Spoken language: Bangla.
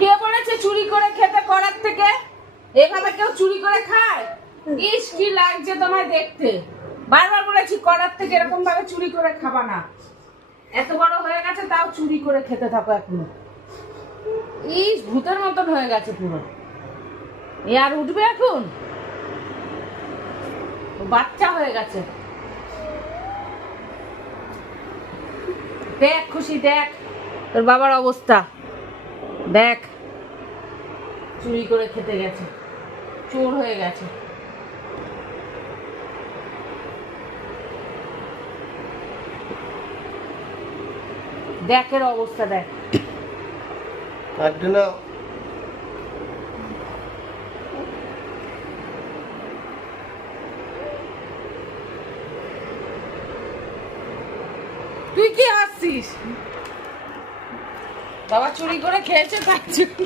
কে বলেছে চুরি করে খেতে করার থেকে? এভাবে কেউ চুরি করে খায়? ইস কি লাগছে তোমায় দেখতে। বারবার বলেছি করার থেকে এরকম ভাবে চুরি করে খাবা না। এত বড় হয়ে গেছে তাও চুরি করে খেতে থাকো এখনো। ইস ভূতের মতন হয়ে গেছে পুরো। এ আর উঠবে এখন? ও বাচ্চা হয়ে গেছে। দেখ খুশি, দেখ তোর বাবার অবস্থা দেখ। চুরি করে খেতে গেছে, চোর হয়ে গেছে। দেখ এর অবস্থা দেখ। তুই কি হাসছিস? বাবা চুরি করে খেয়েছে তার জন্য।